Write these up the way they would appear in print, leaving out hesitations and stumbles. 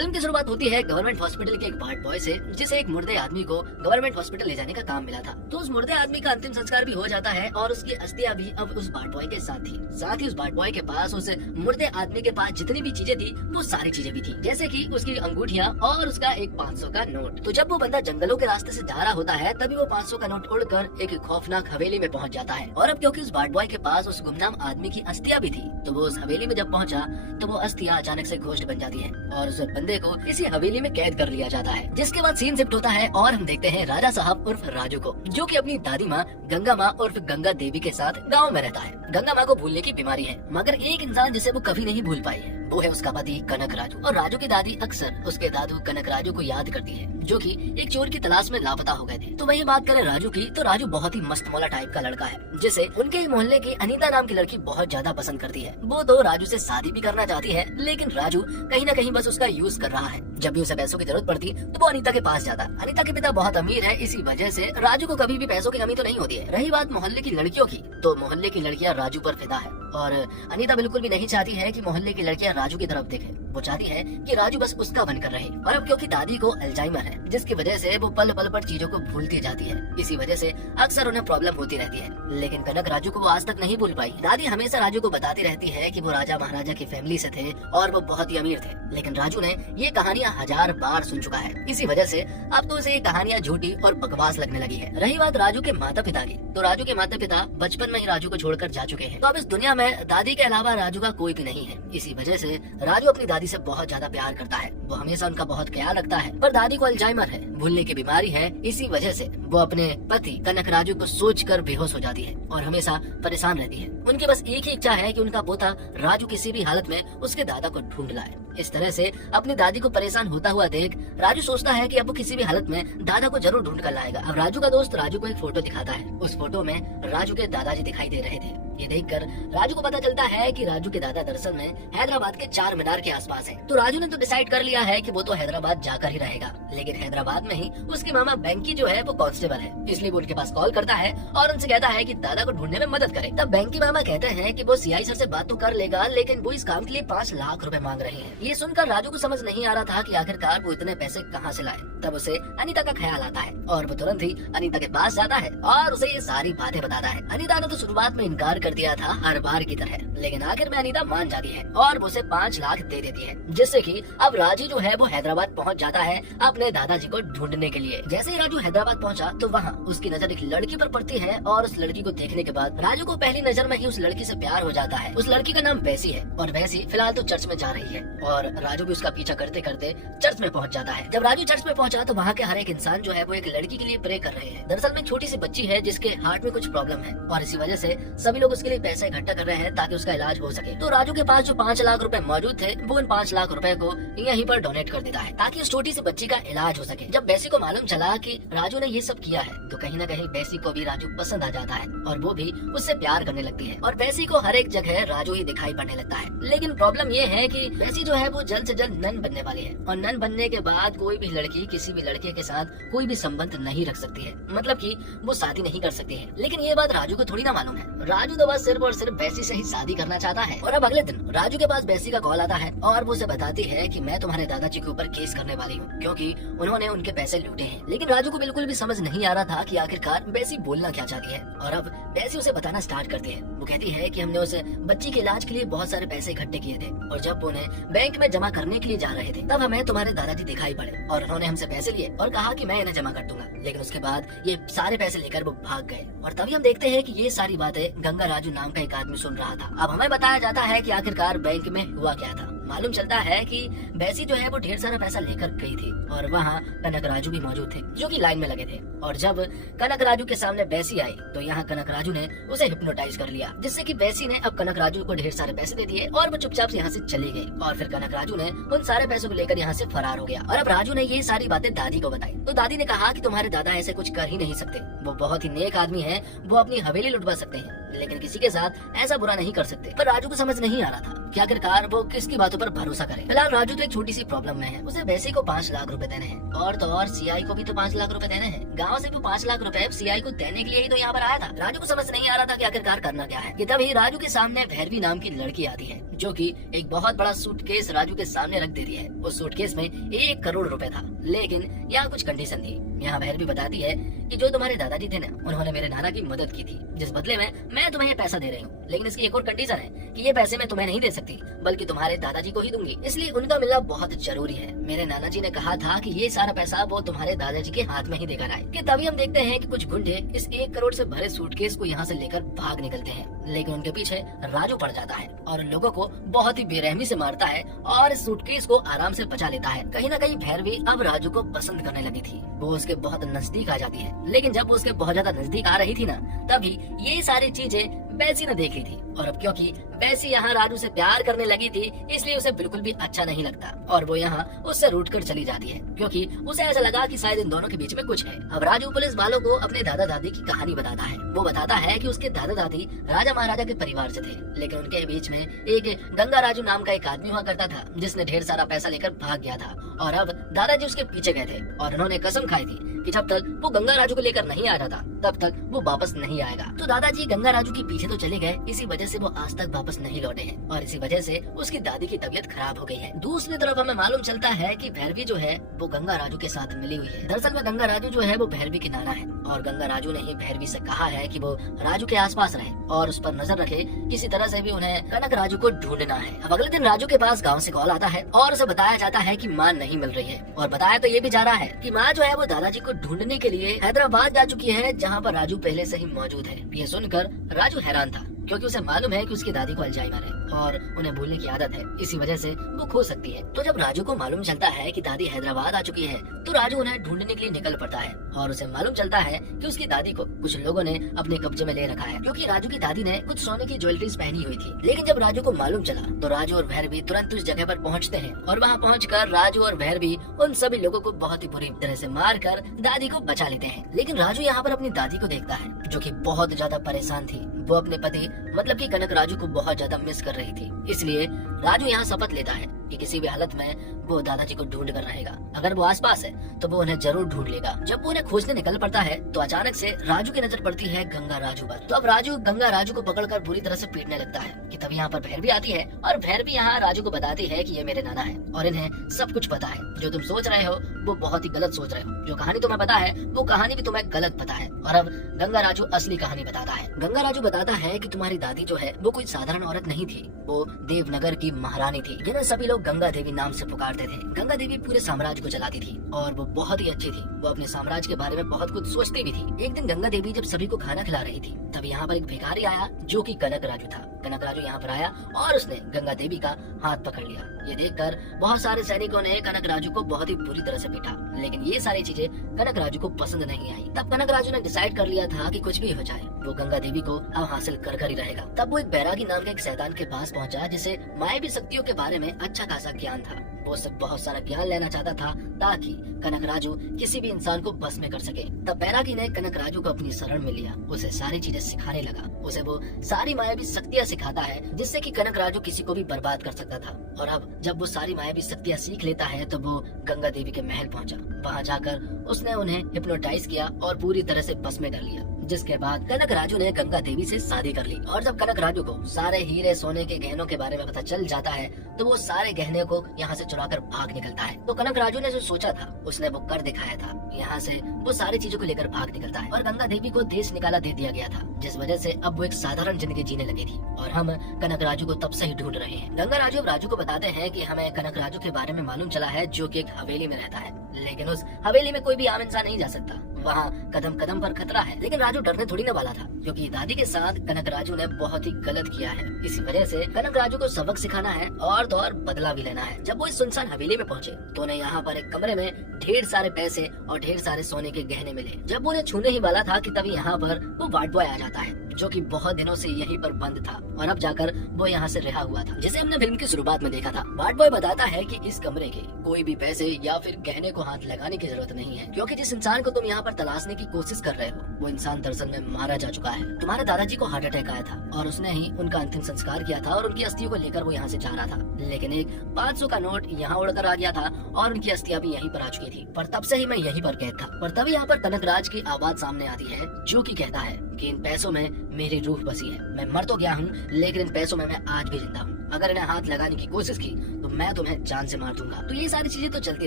Film की शुरुआत होती है गवर्नमेंट हॉस्पिटल के एक वार्ड बॉय से, जिसे एक मुर्दे आदमी को गवर्नमेंट हॉस्पिटल ले जाने का काम मिला था। तो उस मुर्दे आदमी का अंतिम संस्कार भी हो जाता है और उसकी अस्थियां भी अब उस वार्ड बॉय के साथ ही उस वार्ड बॉय के पास उस मुर्दे आदमी के पास जितनी भी चीजें थी वो सारी चीजें भी थी, जैसे कि उसकी अंगूठियां और उसका एक 500 का नोट। तो जब वो बंदा जंगलों के रास्ते से जा रहा होता है तभी वो 500 का नोट उड़कर एक खौफनाक हवेली में पहुंच जाता है। और अब क्योंकि उस वार्ड बॉय के पास उस गुमनाम आदमी की अस्थियां भी थी, तो वो उस हवेली में जब पहुंचा तो वो अस्थियां अचानक से घोस्ट बन जाती है और उस बंदे को इसी हवेली में कैद कर लिया जाता है। जिसके बाद सीन शिफ्ट होता है और हम देखते हैं राजा साहब उर्फ राजू को, जो कि अपनी दादी माँ गंगा माँ उर्फ गंगा देवी के साथ गाँव में रहता है। गंगा माँ को भूलने की बीमारी है, मगर एक इंसान जिसे वो कभी नहीं भूल पाई है वो है उसका पति कनक राजू। और राजू की दादी अक्सर उसके दादू कनक राजू को याद करती है, जो कि एक चोर की तलाश में लापता हो गए थे। तो वही बात करें राजू की, तो राजू बहुत ही मस्त मौला टाइप का लड़का है, जिसे उनके ही मोहल्ले की अनीता नाम की लड़की बहुत ज्यादा पसंद करती है। वो तो राजू से शादी भी करना चाहती है, लेकिन राजू कहीं न कहीं बस उसका यूज कर रहा है। जब भी उसे पैसों की जरूरत पड़ती तो वो अनीता के पास जाता। अनीता के पिता बहुत अमीर है, इसी वजह से राजू को कभी भी पैसों की कमी तो नहीं होती है। रही बात मोहल्ले की लड़कियों की, तो मोहल्ले की लड़कियां राजू पर फिदा है और अनीता बिल्कुल भी नहीं चाहती है कि मोहल्ले की लड़कियां राजू की तरफ देखें। वो चाहती है कि राजू बस उसका बनकर रहे। और अब क्योंकि दादी को अल्जाइमर है, जिसकी वजह से वो पल पल पर चीजों को भूलती जाती है, इसी वजह से अक्सर उन्हें प्रॉब्लम होती रहती है। लेकिन कनक राजू को वो आज तक नहीं भूल पाई। दादी हमेशा राजू को बताती रहती है कि वो राजा महाराजा की फैमिली से थे और वो बहुत ही अमीर थे, लेकिन राजू ने ये कहानियां 1000 बार सुन चुका है। इसी वजह से अब तो उसे ये कहानियां झूठी और बकवास लगने लगी है। रही बात राजू के माता पिता की, तो राजू के माता पिता बचपन में ही राजू को छोड़कर जा चुके हैं। तो अब इस दुनिया में दादी के अलावा राजू का कोई भी नहीं है। इसी वजह से राजू अपनी दादी से बहुत ज्यादा प्यार करता है, वो हमेशा उनका बहुत ख्याल रखता है। पर दादी को अल्जाइमर है, भूलने की बीमारी है, इसी वजह से वो अपने पति कनक राजू को सोचकर बेहोश हो जाती है और हमेशा परेशान रहती है। उनकी बस एक ही इच्छा है कि उनका पोता राजू किसी भी हालत में उसके दादा को ढूंढ लाए। इस तरह से अपनी दादी को परेशान होता हुआ देख राजू सोचता है कि अब वो किसी भी हालत में दादा को जरूर ढूंढ कर लाएगा। अब राजू का दोस्त राजू को एक फोटो दिखाता है। उस फोटो में राजू के दादाजी दिखाई दे रहे थे। ये देखकर राजू को पता चलता है कि राजू के दादा दरअसल में हैदराबाद के चार मीनार के आसपास है। तो राजू ने तो डिसाइड कर लिया है कि वो तो हैदराबाद जाकर ही रहेगा, लेकिन हैदराबाद में ही उसके मामा बैंकी जो है वो कांस्टेबल है, इसलिए वो उनके पास कॉल करता है और उनसे कहता है कि दादा को ढूंढने में मदद करे। तब बैंकी मामा कहते हैं कि वो सीआई सर से बात तो कर लेगा, लेकिन वो इस काम के लिए 5 लाख रुपए मांग रहे हैं। ये सुनकर राजू को समझ नहीं आ रहा था कि आखिरकार वो इतने पैसे कहाँ से लाए। तब उसे अनीता का ख्याल आता है और वो तुरंत ही अनीता के पास जाता है और उसे ये सारी बातें बताता है। अनीता ने तो शुरुआत में इनकार कर दिया था हर बार की तरह, लेकिन आखिर में अनीता मान जाती है और वो उसे 5 लाख दे देती है, जिससे कि अब राजू जो है वो हैदराबाद पहुंच जाता है अपने दादाजी को ढूंढने के लिए। जैसे ही राजू हैदराबाद पहुंचा तो वहाँ उसकी नजर एक लड़की पर पड़ती है और उस लड़की को देखने के बाद राजू को पहली नजर में ही उस लड़की से प्यार हो जाता है। उस लड़की का नाम वैसी है और वैसी फिलहाल तो चर्च में जा रही है और राजू भी उसका पीछा करते करते चर्च में पहुंच जाता है। जब राजू चर्च में पहुंचा तो वहाँ के हर एक इंसान जो है वो एक लड़की के लिए प्रे कर रहे हैं। दरअसल में छोटी सी बच्ची है जिसके हार्ट में कुछ प्रॉब्लम है और इसी वजह से सभी लोग उसके लिए पैसे इकट्ठा कर रहे हैं ताकि उसका इलाज हो सके। तो राजू के पास जो 5 लाख रुपए मौजूद थे वो उन 5 लाख रुपए को यहीं पर डोनेट कर देता है ताकि उस छोटी सी बच्ची का इलाज हो सके। जब बेसी को मालूम चला कि राजू ने ये सब किया है तो कहीं न कहीं बेसी को भी राजू पसंद आ जाता है और वो भी उससे प्यार करने लगती है और बेसी को हर एक जगह राजू ही दिखाई पड़ने लगता है। लेकिन प्रॉब्लम ये है कि बेसी जो है वो जल्द से जल्द नन बनने वाली है और नन बनने के बाद कोई भी लड़की किसी भी लड़के के साथ कोई भी संबंध नहीं रख सकती है, मतलब कि वो शादी नहीं कर सकती है। लेकिन ये बात राजू को थोड़ी ना मालूम है। राजू तो बस सिर्फ और सिर्फ बेसी से ही शादी करना चाहता है। और अब अगले दिन राजू के पास बेसी का कॉल आता है और वो उसे बताती है कि मैं तुम्हारे दादाजी के ऊपर केस करने वाली हूँ क्योंकि उन्होंने उनके पैसे लूटे हैं। लेकिन राजू को बिल्कुल भी समझ नहीं आ रहा था कि आखिरकार बेसी बोलना क्या चाहती है। और अब बेसी उसे बताना स्टार्ट करती है। वो कहती है कि हमने उस बच्ची के इलाज के लिए बहुत सारे पैसे इकट्ठे किए थे और जब उन्हें बैंक में जमा करने के लिए जा रहे थे तब हमें तुम्हारे दादाजी दिखाई पड़े और उन्होंने हमसे पैसे लिए और कहा कि मैं इन्हें जमा कर दूंगा। लेकिन उसके बाद ये सारे पैसे लेकर वो भाग गए और तभी हम देखते हैं कि ये सारी बातें गंगा राजू नाम का एक आदमी सुन रहा था। अब हमें बताया जाता है कि आखिरकार बैंक में हुआ क्या था। मालूम चलता है कि बेसी जो है वो ढेर सारा पैसा लेकर गई थी और वहाँ कनक राजू भी मौजूद थे जो कि लाइन में लगे थे। और जब कनक राजू के सामने बेसी आई तो यहाँ कनक राजू ने उसे हिप्नोटाइज कर लिया, जिससे कि बेसी ने अब कनक राजू को ढेर सारे पैसे दे दिए और वो चुपचाप से यहाँ से चली गई। और फिर कनक राजू ने उन सारे पैसों को लेकर यहाँ से फरार हो गया। और अब राजू ने ये सारी बातें दादी को बताई तो दादी ने कहा कि तुम्हारे दादा ऐसे कुछ कर ही नहीं सकते, वो बहुत ही नेक आदमी है, वो अपनी हवेली लुटवा सकते हैं लेकिन किसी के साथ ऐसा बुरा नहीं कर सकते। पर राजू को समझ नहीं आ रहा था कि आखिरकार वो किसकी बातों पर भरोसा करे। फिलहाल राजू तो एक छोटी सी प्रॉब्लम में है, उसे वैसे को 5 लाख रुपए देने हैं और तो और सीआई को भी तो 5 लाख रुपए देने हैं। गाँव से भी 5 लाख रुपए सीआई को देने के लिए ही तो यहाँ पर आया था। राजू को समझ नहीं आ रहा था कि आखिरकार करना क्या है कि तभी राजू के सामने भैरवी नाम की लड़की आती है, जो कि एक बहुत बड़ा सूटकेस राजू के सामने रख देती है। उस सूटकेस में 1 करोड़ रुपए था, लेकिन यहाँ कुछ कंडीशन थी। यहाँ भैरवी बताती है कि जो तुम्हारे दादाजी थे ना, उन्होंने मेरे नाना की मदद की थी, जिस बदले में मैं तुम्हें ये पैसा दे रही हूँ। लेकिन इसकी एक और कंडीशन है कि ये पैसे मैं तुम्हें नहीं दे सकती, बल्कि तुम्हारे दादाजी को ही दूंगी, इसलिए उनका मिलना बहुत जरूरी है। मेरे नाना जी ने कहा था कि ये सारा पैसा वो तुम्हारे दादाजी के हाथ में ही देकर आए। कि तभी हम देखते हैं कि कुछ गुंडे इस 1 करोड़ से भरे सूटकेस को यहाँ से लेकर भाग निकलते हैं, लेकिन उनके पीछे राजू पड़ जाता है और लोगों को बहुत ही बेरहमी से मारता है और इस सूटकेस को आराम से बचा लेता है। कहीं न कहीं भैरवी अब राजू को पसंद करने लगी थी, वो उसके बहुत नजदीक आ जाती है। लेकिन जब वो उसके बहुत ज्यादा नजदीक आ रही थी ना, तभी ये सारी चीजें बैसी ने देख ली थी। और अब क्योंकि बैसी यहाँ राजू से प्यार करने लगी थी, इसलिए उसे बिल्कुल भी अच्छा नहीं लगता और वो यहाँ उससे रूठकर चली जाती है, क्योंकि उसे ऐसा लगा कि शायद इन दोनों के बीच में कुछ है। अब राजू पुलिस वालों को अपने दादा दादी की कहानी बताता है। वो बताता है कि उसके दादा दादी राजा महाराजा के परिवार से थे, लेकिन उनके बीच में एक गंगा राजू नाम का एक आदमी हुआ करता था, जिसने ढेर सारा पैसा लेकर भाग गया था। और अब दादाजी उसके पीछे गए थे और उन्होंने कसम खाई थी कि जब तक वो गंगा राजू को लेकर नहीं आ जाता, तब तक वो वापस नहीं आएगा। तो दादाजी गंगा राजू के पीछे तो चले गए, इसी वजह से वो आज तक वापस नहीं लौटे हैं और इसी वजह से उसकी दादी की तबीयत खराब हो गई है। दूसरी तरफ हमें मालूम चलता है कि भैरवी जो है वो गंगा राजू के साथ मिली हुई है। दरअसल में गंगा राजू जो है वो भैरवी की नाना है और गंगा राजू ने ही भैरवी से कहा है कि वो राजू के आसपास रहे और उस पर नजर रखे, किसी तरह से भी उन्हें कनक राजू को ढूंढना है। अब अगले दिन राजू के पास गाँव से कॉल आता है और उसे बताया जाता है कि माँ नहीं मिल रही है और बताया तो ये भी जा रहा है कि माँ जो है वो दादाजी को ढूंढने के लिए हैदराबाद जा चुकी है, जहाँ पर राजू पहले से ही मौजूद है। ये सुनकर राजू हैरान था, क्योंकि उसे मालूम है कि उसकी दादी को अल्जाइमर है और उन्हें भूलने की आदत है, इसी वजह से वो खो सकती है। तो जब राजू को मालूम चलता है कि दादी हैदराबाद आ चुकी है, तो राजू उन्हें ढूंढने के लिए निकल पड़ता है और उसे मालूम चलता है कि उसकी दादी को कुछ लोगों ने अपने कब्जे में ले रखा है, क्योंकि राजू की दादी ने कुछ सोने की ज्वेलरीज पहनी हुई थी। लेकिन जब राजू को मालूम चला तो राजू और भैरवी तुरंत उस जगह पर पहुंचते हैं और वहां पहुंचकर राजू और भैरवी उन सभी लोगों को बहुत ही बुरी तरह से मारकर दादी को बचा लेते हैं। लेकिन राजू यहाँ पर अपनी दादी को देखता है, जो कि बहुत ज्यादा परेशान थी। वो अपने पति मतलब कि कनक राजू को बहुत ज्यादा मिस कर रही थी, इसलिए राजू यहाँ शपथ लेता है कि किसी भी हालत में वो दादाजी को ढूंढ कर रहेगा। अगर वो आसपास है तो वो उन्हें जरूर ढूंढ लेगा। जब वो उन्हें खोजने निकल पड़ता है तो अचानक से राजू की नजर पड़ती है गंगा राजू पर। तो अब राजू गंगा राजू को पकड़कर बुरी तरह से पीटने लगता है कि तब यहाँ पर भैरवी आती है और भैरवी यहाँ राजू को बताती है कि ये मेरे नाना है और इन्हें सब कुछ पता है। जो तुम सोच रहे हो वो बहुत ही गलत सोच रहे हो, जो कहानी तुम्हें पता है वो कहानी भी तुम्हें गलत पता है। और अब गंगा राजू असली कहानी बताता है। गंगा राजू बताता है कि तुम्हारी दादी जो है वो कोई साधारण औरत नहीं थी, वो देवनगर की महारानी थी, जिन्हें सभी लोग गंगा देवी नाम से पुकारते थे। गंगा देवी पूरे साम्राज्य को चलाती थी और वो बहुत ही अच्छी थी। वो अपने साम्राज्य के बारे में बहुत कुछ सोचती भी थी। एक दिन गंगा देवी जब सभी को खाना खिला रही थी, तब यहाँ पर एक भिखारी आया जो कि कनक राजू था। कनक राजू यहाँ पर आया और उसने गंगा देवी का हाथ पकड़ लिया। ये देखकर बहुत सारे सैनिकों ने कनक राजू को बहुत ही बुरी तरह से पीटा, लेकिन ये सारी चीजें कनक राजू को पसंद नहीं आई। तब कनक राजू ने डिसाइड कर लिया था कि कुछ भी हो जाए वो गंगा देवी को अब हासिल कर ही रहेगा। तब वो एक बैरागी नाम के एक शैतान के पास पहुंचा, जिसे मायावी शक्तियों के बारे में अच्छा खासा ज्ञान था। वो उससे बहुत सारा ज्ञान लेना चाहता था ताकि कनक राजू किसी भी इंसान को बस में कर सके। तब बैरागी ने कनक राजू को अपनी शरण में लिया, उसे सारी चीजें सिखाने लगा। उसे वो सारी मायावी शक्तियाँ सिखाता है जिससे कि कनक राजू किसी को भी बर्बाद कर सकता था। और अब जब वो सारी मायावी शक्तियाँ सीख लेता है तो वो गंगा देवी के महल पहुंचा। वहाँ जाकर उसने उन्हें हिप्नोटाइज किया और पूरी तरह से बस में कर लिया, जिसके बाद कनक राजू ने गंगा देवी से शादी कर ली। और जब कनक राजू को सारे हीरे सोने के गहनों के बारे में पता चल जाता है तो वो सारे गहने को यहाँ से चुराकर भाग निकलता है। तो कनक राजू ने जो सोचा था उसने वो कर दिखाया था। यहाँ से वो सारी चीजों को लेकर भाग निकलता है और गंगा देवी को देश निकाला दे दिया गया था, जिस वजह से अब वो एक साधारण जिंदगी जीने लगी थी। और हम कनक राजू को तब से ही ढूंढ रहे हैं। गंगा राजू अब राजू को बताते हैं कि हमें कनक राजू के बारे में मालूम चला है, जो कि एक हवेली में रहता है, लेकिन उस हवेली में कोई भी आम इंसान नहीं जा सकता। वहाँ कदम कदम पर खतरा है। लेकिन राजू डरने थोड़ी न वाला था, क्योंकि दादी के साथ कनक राजू ने बहुत ही गलत किया है। इसी वजह से कनक राजू को सबक सिखाना है और तो और बदला भी लेना है। जब वो इस सुनसान हवेली में पहुंचे तो उन्हें यहाँ पर एक कमरे में ढेर सारे पैसे और ढेर सारे सोने के गहने मिले। जब वो उन्हें छूने ही वाला था कि तभी यहाँ पर वो वार्ड बॉय आ जाता है, जो कि बहुत दिनों से यहीं पर बंद था और अब जाकर वो यहाँ से रिहा हुआ था, जिसे हमने फिल्म की शुरुआत में देखा था। बाट बॉय बताता है कि इस कमरे के कोई भी पैसे या फिर गहने को हाथ लगाने की जरूरत नहीं है, क्योंकि जिस इंसान को तुम यहाँ पर तलाशने की कोशिश कर रहे हो वो इंसान दरअसल में मारा जा चुका है। तुम्हारे दादाजी को हार्ट अटैक आया था और उसने ही उनका अंतिम संस्कार किया था और उनकी अस्थियों को लेकर वो यहाँ से जा रहा था, लेकिन एक 500 का नोट यहाँ उड़कर आ गया था और उनकी अस्थियां भी यहीं पर आ चुकी थी। पर तब से ही मैं यहीं पर कैद था। पर तभी यहाँ पर कनकराज की आवाज सामने आती है, जो कि कहता है कि इन पैसों में मेरी रूह बसी है। मैं मर तो गया हूँ, लेकिन इन पैसों में मैं आज भी जिंदा हूँ। अगर इन्हें हाथ लगाने की कोशिश की तो मैं तुम्हें जान से मार दूंगा। तो ये सारी चीजें तो चलती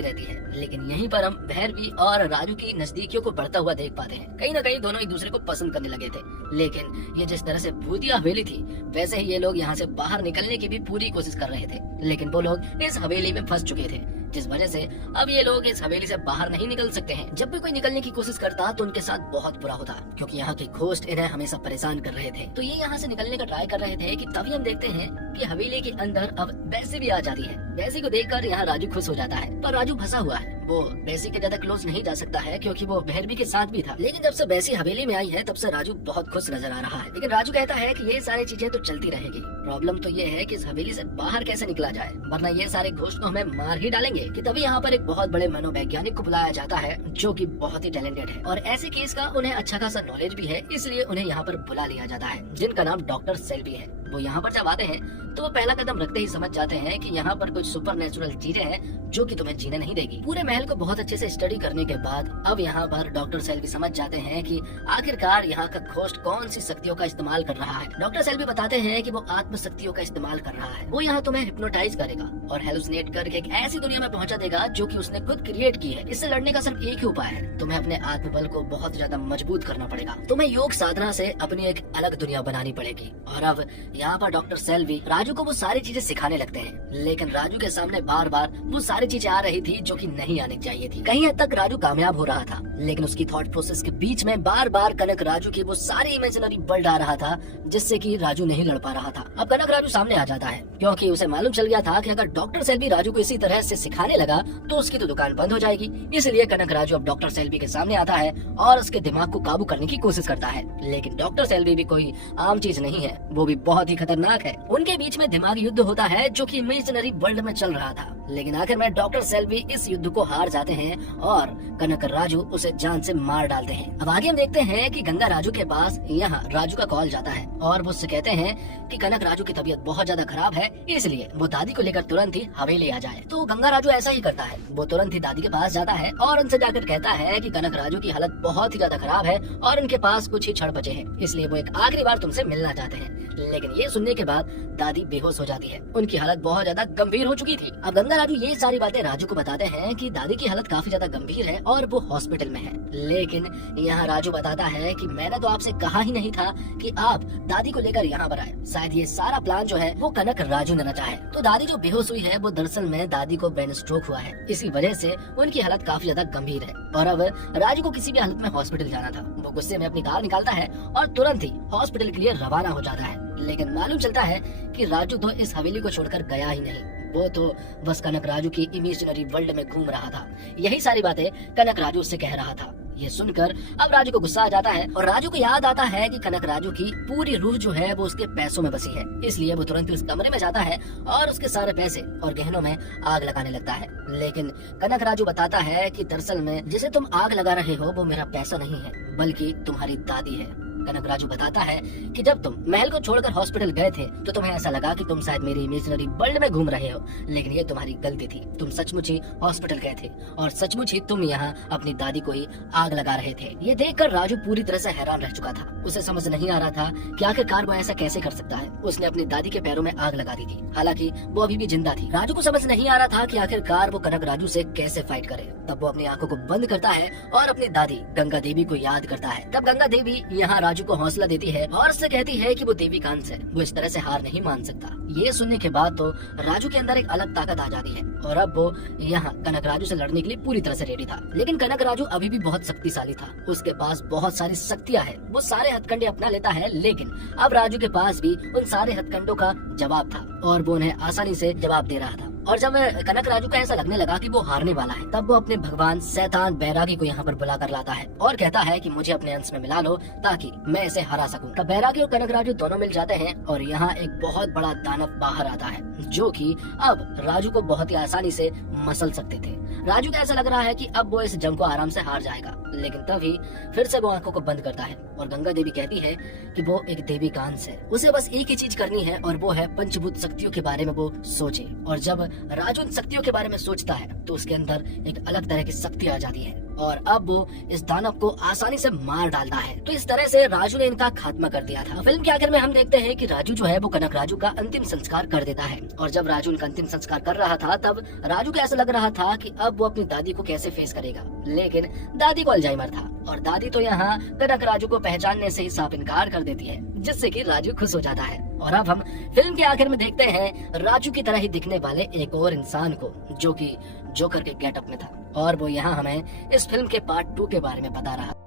रहती है, लेकिन यहीं पर हम भैरवी और राजू की नजदीकियों को बढ़ता हुआ देख पाते हैं। कहीं न कहीं दोनों एक दूसरे को पसंद करने लगे थे, लेकिन ये जिस तरह से भूतिया हवेली थी वैसे ही ये लोग यहाँ से बाहर निकलने की भी पूरी कोशिश कर रहे थे, लेकिन वो लोग इस हवेली में फंस चुके थे, जिस वजह से अब ये लोग इस हवेली से बाहर नहीं निकल सकते हैं। जब भी कोई निकलने की कोशिश करता तो उनके साथ बहुत बुरा होता, क्योंकि यहाँ के घोस्ट इन्हें हमेशा परेशान कर रहे थे। तो ये यहाँ से निकलने का ट्राई कर रहे थे कि तभी हम देखते हैं कि हवेली के अंदर अब बैसी भी आ जाती है। बैसी को देखकर यहाँ राजू खुश हो जाता है, पर राजू फंसा हुआ है। वो बैसी के ज्यादा क्लोज नहीं जा सकता है क्योंकि वो भैरवी के साथ भी था। लेकिन जब से बैसी हवेली में आई है तब से राजू बहुत खुश नजर आ रहा है। लेकिन राजू कहता है कि ये सारी चीजें तो चलती रहेगी, प्रॉब्लम तो ये है कि इस हवेली से बाहर कैसे निकला जाए, वरना ये सारे घोस्ट तो हमें मार ही डालेंगे। कि तभी यहाँ पर एक बहुत बड़े मनोवैज्ञानिक को बुलाया जाता है, जो कि बहुत ही टैलेंटेड है और ऐसे केस का उन्हें अच्छा खासा नॉलेज भी है, इसलिए उन्हें यहाँ पर बुला लिया जाता है, जिनका नाम डॉक्टर सेल्वी है। वो यहाँ पर जब आते हैं तो वो पहला कदम रखते ही समझ जाते हैं कि यहाँ पर कुछ सुपर नेचुरल चीजें हैं जो कि तुम्हें जीने नहीं देगी। पूरे महल को बहुत अच्छे से स्टडी करने के बाद अब यहाँ पर डॉक्टर सेल्वी समझ जाते हैं कि आखिरकार यहाँ का घोस्ट कौन सी शक्तियों का इस्तेमाल कर रहा है। डॉक्टर सेल्वी बताते हैं कि वो आत्म शक्तियों का इस्तेमाल कर रहा है। वो यहाँ तुम्हें हिप्नोटाइज करेगा और हेलुसिनेट करके एक ऐसी दुनिया में पहुँचा देगा जो कि उसने खुद क्रिएट की है। इससे लड़ने का सिर्फ एक ही उपाय है, तुम्हें अपने आत्मबल को बहुत ज्यादा मजबूत करना पड़ेगा। तुम्हें योग साधना से अपनी एक अलग दुनिया बनानी पड़ेगी। और अब यहाँ पर डॉक्टर सेल्वी राजू को वो सारी चीजें सिखाने लगते हैं, लेकिन राजू के सामने बार बार वो सारी चीजें आ रही थी जो कि नहीं आनी चाहिए थी। कहीं हद तक राजू कामयाब हो रहा था, लेकिन उसकी थॉट प्रोसेस के बीच में बार बार कनक राजू की वो सारी इमेजिनरी वर्ल्ड आ रहा था, जिससे कि राजू नहीं लड़ पा रहा था। अब कनक राजू सामने आ जाता है, क्योंकि उसे मालूम चल गया था कि अगर डॉक्टर सेल्वी राजू को इसी तरह से सिखाने लगा तो उसकी तो दुकान बंद हो जाएगी। इसलिए कनक राजू अब डॉक्टर सेल्वी के सामने आता है और उसके दिमाग को काबू करने की कोशिश करता है। लेकिन डॉक्टर सेल्वी भी कोई आम चीज नहीं है, वो भी बहुत ही खतरनाक है। उनके बीच में दिमागी युद्ध होता है जो कि इमेजिनरी वर्ल्ड में चल रहा था, लेकिन आखिर में डॉक्टर सेल्वी इस युद्ध को हार जाते हैं और कनक राजू उसे जान से मार डालते हैं। अब आगे हम देखते हैं कि गंगा राजू के पास यहाँ राजू का कॉल जाता है और वो उससे कहते हैं कि कनक राजू की तबीयत बहुत ज्यादा खराब है, इसलिए वो दादी को लेकर तुरंत ही हवेली आ जाए। तो गंगा राजू ऐसा ही करता है, वो तुरंत ही दादी के पास जाता है और उनसे जाकर कहता है कि कनक राजू की हालत बहुत ही ज्यादा खराब है और उनके पास कुछ ही क्षण बचे हैं, इसलिए वो एक आखिरी बार तुमसे मिलना चाहते हैं। लेकिन ये सुनने के बाद दादी बेहोश हो जाती है, उनकी हालत बहुत ज्यादा गंभीर हो चुकी थी। अब गंगा राजू ये सारी बातें राजू को बताते हैं कि दादी की हालत काफी ज्यादा गंभीर है और वो हॉस्पिटल में है। लेकिन यहाँ राजू बताता है कि मैंने तो आपसे कहा ही नहीं था कि आप दादी को लेकर यहाँ पर आए। शायद ये सारा प्लान जो है वो कनक राजू ने रचा है। तो दादी जो बेहोश हुई है वो दरअसल में दादी को ब्रेन स्ट्रोक हुआ है, इसी वजह से उनकी हालत काफी ज्यादा गंभीर है और अब राजू को किसी भी हालत में हॉस्पिटल जाना था। वो गुस्से में अपनी कार निकालता है और तुरंत ही हॉस्पिटल के लिए रवाना हो जाता है। लेकिन मालूम चलता है कि राजू तो इस हवेली को छोड़कर गया ही नहीं, वो तो बस कनक राजू की इमेजिनरी वर्ल्ड में घूम रहा था। यही सारी बातें कनक राजू से कह रहा था। ये सुनकर अब राजू को गुस्सा आ जाता है और राजू को याद आता है कि कनक राजू की पूरी रूह जो है वो उसके पैसों में बसी है। इसलिए वो तुरंत उस कमरे में जाता है और उसके सारे पैसे और गहनों में आग लगाने लगता है। लेकिन कनक राजू बताता है कि दरअसल में जिसे तुम आग लगा रहे हो वो मेरा पैसा नहीं है, बल्कि तुम्हारी दादी है। कनक राजू बताता है कि जब तुम महल को छोड़कर हॉस्पिटल गए थे तो तुम्हें ऐसा लगा कि तुम शायद मेरी इमेजिनरी वर्ल्ड में घूम रहे हो, लेकिन ये तुम्हारी गलती थी। तुम सचमुच ही हॉस्पिटल गए थे और सचमुच ही तुम यहाँ अपनी दादी को ही आग लगा रहे थे। ये देखकर राजू पूरी तरह से हैरान रह चुका था। उसे समझ नहीं आ रहा था कि आखिरकार वो ऐसा कैसे कर सकता है। उसने अपनी दादी के पैरों में आग लगा दी थी, हालांकि वो अभी भी जिंदा थी। राजू को समझ नहीं आ रहा था कि आखिरकार वो कनक राजू से कैसे फाइट करे। तब वो अपनी आंखों को बंद करता है और अपनी दादी गंगा देवी को याद करता है। तब गंगा देवी यहाँ राजू को हौसला देती है और उससे कहती है कि वो देवी कांस है, वो इस तरह से हार नहीं मान सकता। ये सुनने के बाद तो राजू के अंदर एक अलग ताकत आ जाती है और अब वो यहाँ कनक राजू से लड़ने के लिए पूरी तरह से रेडी था। लेकिन कनक राजू अभी भी बहुत शक्तिशाली था, उसके पास बहुत सारी शक्तियाँ हैं, वो सारे हथकंडे अपना लेता है। लेकिन अब राजू के पास भी उन सारे हथकंडों का जवाब था और वो उन्हें आसानी से जवाब दे रहा था। और जब कनक राजू को ऐसा लगने लगा कि वो हारने वाला है, तब वो अपने भगवान शैतान बैरागी को यहाँ पर बुला कर लाता है और कहता है कि मुझे अपने अंश में मिला लो ताकि मैं इसे हरा सकूं। तब बैरागी और कनक राजू दोनों मिल जाते हैं और यहाँ एक बहुत बड़ा दानव बाहर आता है जो कि अब राजू को बहुत ही आसानी से मसल सकते थे। राजू को ऐसा लग रहा है कि अब वो इस जंग को आराम से हार जाएगा, लेकिन तभी फिर से वो आंखों को बंद करता है और गंगा देवी कहती है कि वो एक देवी का अंश है, उसे बस एक ही चीज करनी है और वो है पंचभूत शक्तियों के बारे में वो सोचे। और जब राजू उन शक्तियों के बारे में सोचता है तो उसके अंदर एक अलग तरह की शक्ति आ जाती है और अब वो इस दानव को आसानी से मार डालता है। तो इस तरह से राजू ने इनका खात्मा कर दिया था। फिल्म के आखिर में हम देखते हैं कि राजू जो है वो कनक राजू का अंतिम संस्कार कर देता है और जब राजू उनका अंतिम संस्कार कर रहा था तब राजू को ऐसा लग रहा था कि अब वो अपनी दादी को कैसे फेस करेगा, लेकिन दादी को अल्जाइमर था और दादी तो यहाँ कनक राजू को पहचानने से ही साफ इनकार कर देती है, जिससे कि राजू खुश हो जाता है। और अब हम फिल्म के आखिर में देखते हैं राजू की तरह ही दिखने वाले एक और इंसान को जो कि जोकर के गेटअप में था और वो यहाँ हमें इस फिल्म के पार्ट 2 के बारे में बता रहा।